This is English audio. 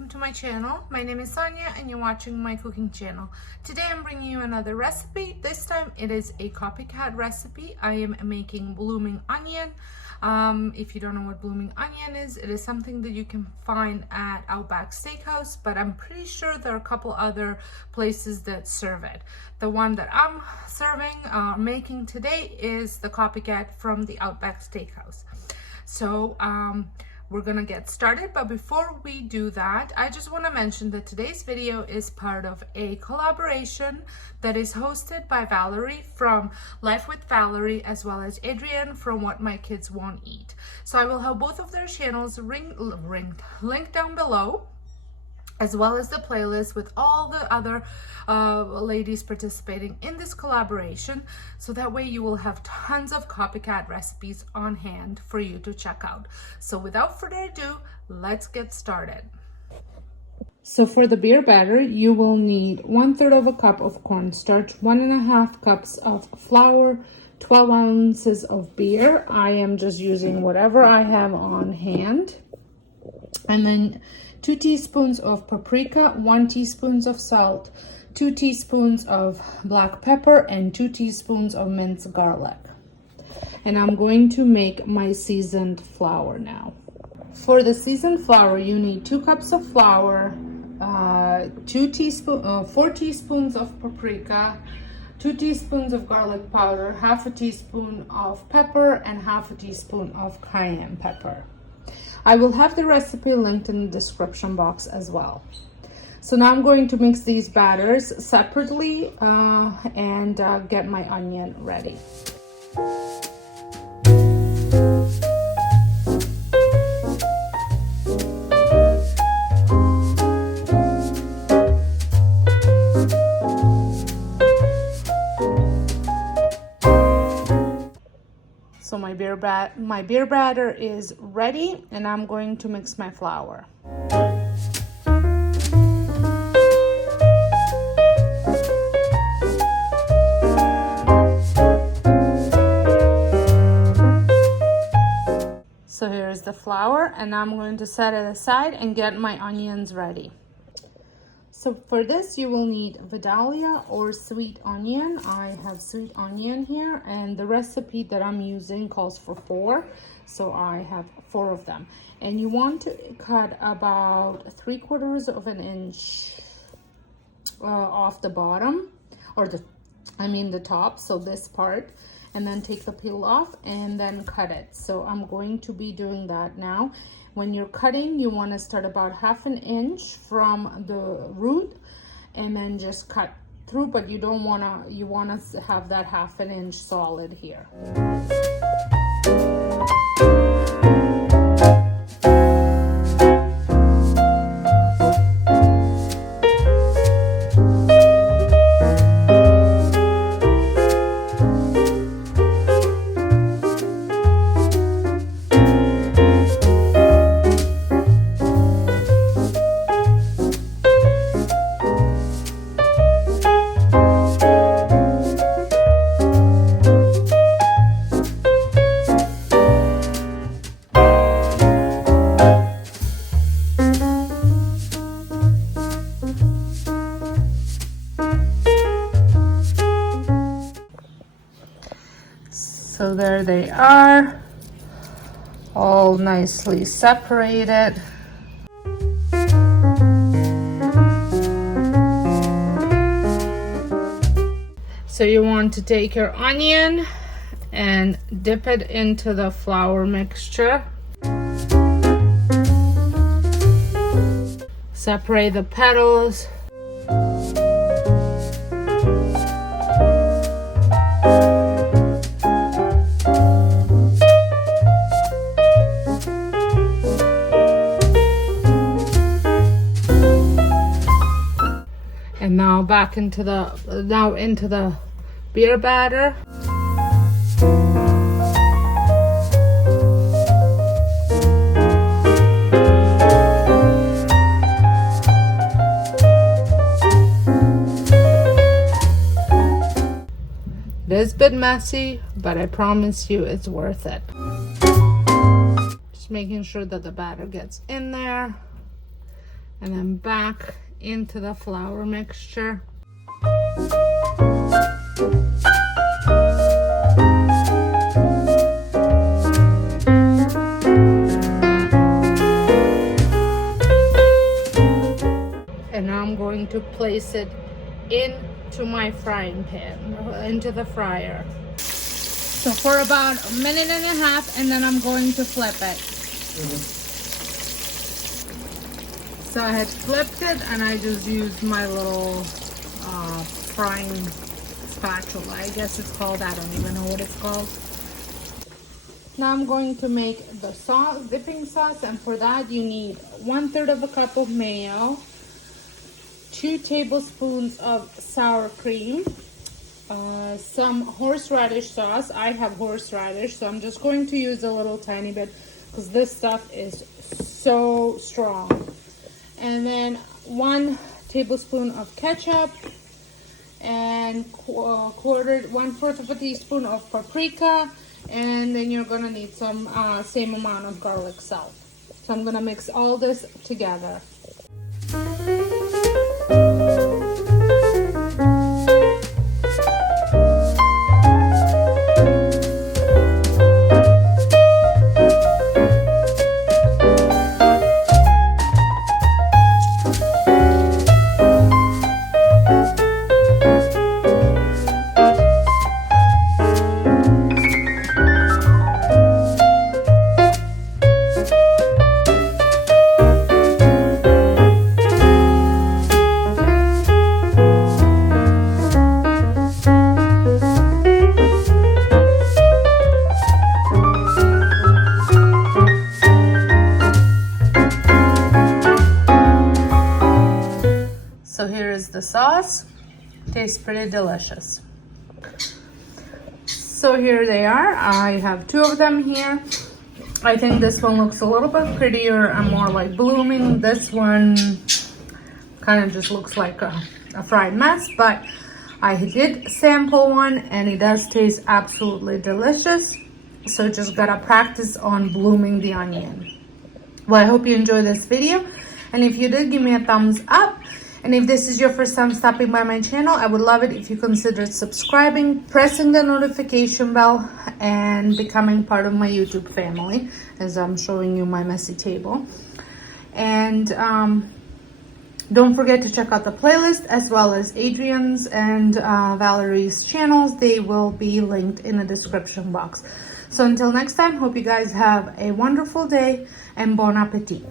welcome to my channel. My name is Sonia and you're watching my cooking channel. Today I'm bringing you another recipe. This time it is a copycat recipe. I am making blooming onion. If you don't know what blooming onion is, it is something that you can find at Outback Steakhouse, but I'm pretty sure there are a couple other places that serve it. The one that I'm making today is the copycat from the Outback Steakhouse. So we're gonna get started, but before we do that, I just want to mention that today's video is part of a collaboration that is hosted by Valerie from Life with Valerie, as well as Adrienne from What My Kids Won't Eat. So I will have both of their channels linked down below, as well as the playlist with all the other ladies participating in this collaboration, so that way you will have tons of copycat recipes on hand for you to check out. So without further ado, let's get started. So for the beer batter, you will need 1/3 of a cup of cornstarch, 1.5 cups of flour, 12 ounces of beer. I am just using whatever I have on hand. And then 2 teaspoons of paprika, 1 teaspoon of salt, 2 teaspoons of black pepper, and 2 teaspoons of minced garlic. And I'm going to make my seasoned flour now. For the seasoned flour, you need 2 cups of flour, 4 teaspoons of paprika, 2 teaspoons of garlic powder, half a teaspoon of pepper, and half a teaspoon of cayenne pepper. I will have the recipe linked in the description box as well. So now I'm going to mix these batters separately and get my onion ready. So my beer batter is ready, and I'm going to mix my flour. So here's the flour, and I'm going to set it aside and get my onions ready. So for this, you will need Vidalia or sweet onion. I have sweet onion here, and the recipe that I'm using calls for 4, so I have 4 of them. And you want to cut about 3/4 of an inch off the bottom, or the top, so this part, and then take the peel off and then cut it. So I'm going to be doing that now. When you're cutting, you want to start about 1/2 inch from the root and then just cut through, but you want to have that 1/2 inch solid here. So there they are, all nicely separated. So you want to take your onion and dip it into the flour mixture. Separate the petals. And now back into the beer batter. It is a bit messy, but I promise you it's worth it. Just making sure that the batter gets in there. and then back into the flour mixture. And now I'm going to place it into my frying pan, into the fryer. So for about a minute and a half, and then I'm going to flip it. So I had flipped it, and I just used my little frying spatula. I guess it's called, I don't even know what it's called. Now I'm going to make the sauce, dipping sauce, and for that you need 1/3 of a cup of mayo, 2 tablespoons of sour cream, some horseradish sauce. I have horseradish, so I'm just going to use a little tiny bit because this stuff is so strong. And then 1 tablespoon of ketchup, and 1/4 of a teaspoon of paprika, and then you're gonna need some same amount of garlic salt. So I'm gonna mix all this together. So here is the sauce. Tastes pretty delicious. So here they are. I have 2 of them here. I think this one looks a little bit prettier and more like blooming. This one kind of just looks like a fried mess, but I did sample one and it does taste absolutely delicious. So just gotta practice on blooming the onion. Well, I hope you enjoyed this video, and if you did, give me a thumbs up. And if this is your first time stopping by my channel, I would love it if you considered subscribing, pressing the notification bell, and becoming part of my YouTube family, as I'm showing you my messy table. And don't forget to check out the playlist, as well as Adrian's and Valerie's channels. They will be linked in the description box. So until next time, hope you guys have a wonderful day, and bon appetit.